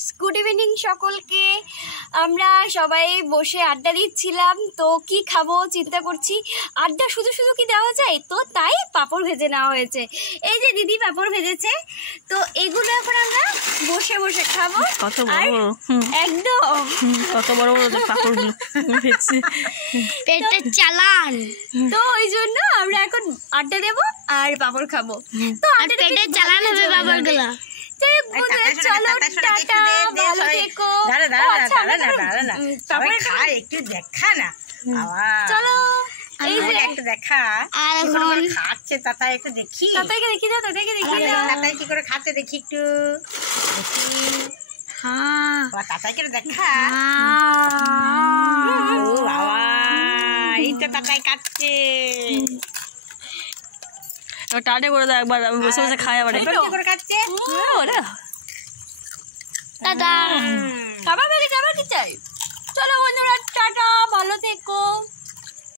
Guys, good evening সকলকে। আমরা সবাই বসে আড্ডা দিচ্ছিলাম, তো কি খাবো চিন্তা করছি। আড্ডা শুধু শুধু কি দেওয়া যায়, তো তাই পাঁপড় ভেজে নেওয়া হয়েছে। এই যে দিদি পাঁপড় ভেজেছে, তো এগুলো এখন আমরা বসে বসে খাবো। কত বড় একদম কত বড় বড় পাঁপড়গুলো ভেজছে, পেটের চালান। তো ওই জন্য আমরা এখন আড্ডা দেবো আর পাঁপড় খাবো। তো পেটের চালান হবে পাঁপড়গুলো। চলো টাটা, ভালো থেকো। একটু দেখা না, চলো এই যে একটু দেখা। আর এখন খাচ্ছে তাতাই, একটু দেখি। তাতাইকে দেখি দাও, তাতাইকে দেখি দাও। তাতাই কি করে খাচ্ছে দেখি, একটু দেখি। তাতাইকে দেখা। ও বাবা, এই তো তাতাই কাটছে। টাটে করে দাও একবার, আমি বসে বসে খাই আবার। কি করে খাচ্ছে টাটা। খাবার কি চাই?